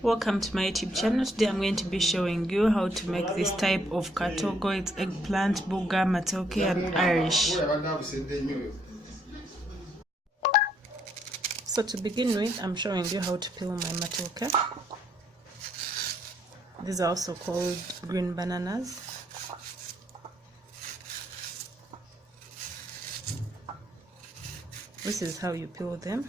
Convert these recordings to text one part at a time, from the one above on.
Welcome to my YouTube channel. Today I'm going to be showing you how to make this type of Katogo. It's eggplant, bugga, Matooke and Irish. So to begin with, I'm showing you how to peel my Matooke. These are also called green bananas. This is how you peel them,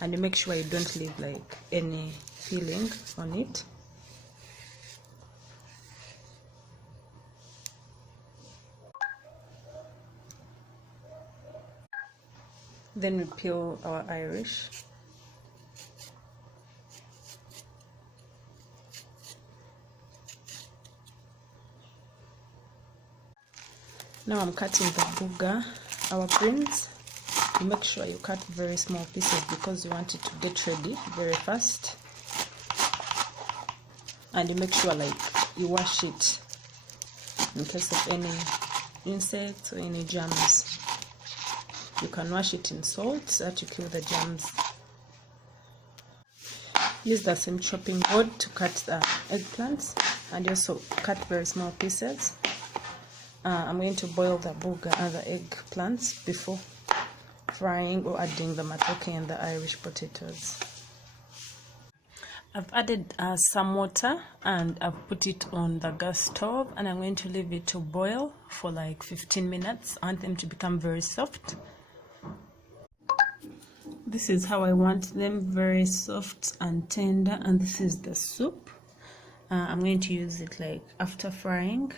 and you make sure you don't leave like any peeling on it. Then we peel our Irish. Now I'm cutting the bugga, our greens. You make sure you cut very small pieces because you want it to get ready very fast. And you make sure like you wash it in case of any insects or any germs. You can wash it in salt so that you kill the germs. Use the same chopping board to cut the eggplants, and also cut very small pieces. I'm going to boil the bugga and the eggplants before frying or adding the Matooke and the Irish potatoes. I've added some water and I've put it on the gas stove, and I'm going to leave it to boil for like 15 minutes. I want them to become very soft. This is how I want them, very soft and tender, and this is the soup. I'm going to use it like after frying.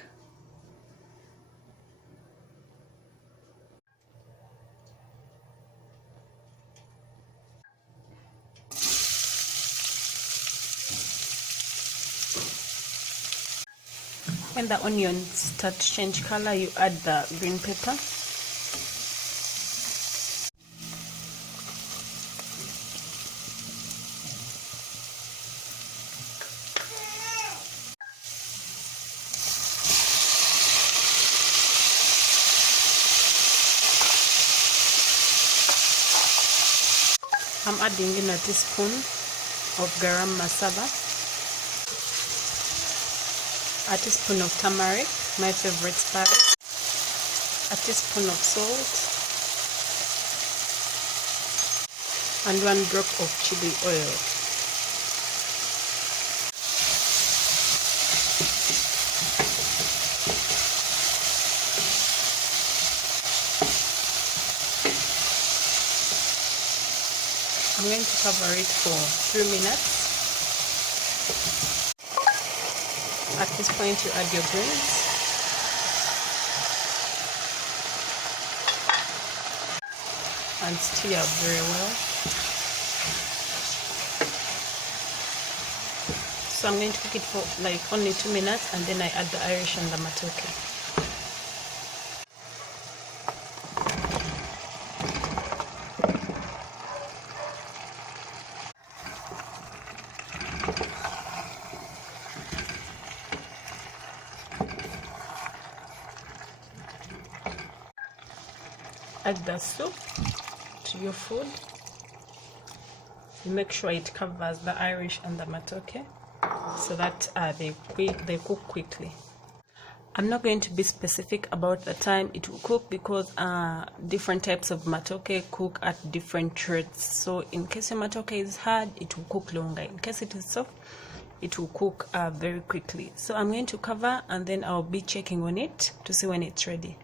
When the onions start to change color, you add the green pepper. I'm adding in a teaspoon of garam masala, a teaspoon of turmeric, my favorite spice, a teaspoon of salt, and 1 drop of chili oil. I'm going to cover it for 3 minutes. At this point, you add your greens. And stir very well. So I'm going to cook it for like only 2 minutes, and then I add the Irish and the Matooke. Add the soup to your food. You make sure it covers the Irish and the Matooke so that they cook quickly. I'm not going to be specific about the time it will cook because different types of Matooke cook at different rates. So in case your Matooke is hard, it will cook longer. In case it is soft, it will cook very quickly. So I'm going to cover, and then I'll be checking on it to see when it's ready.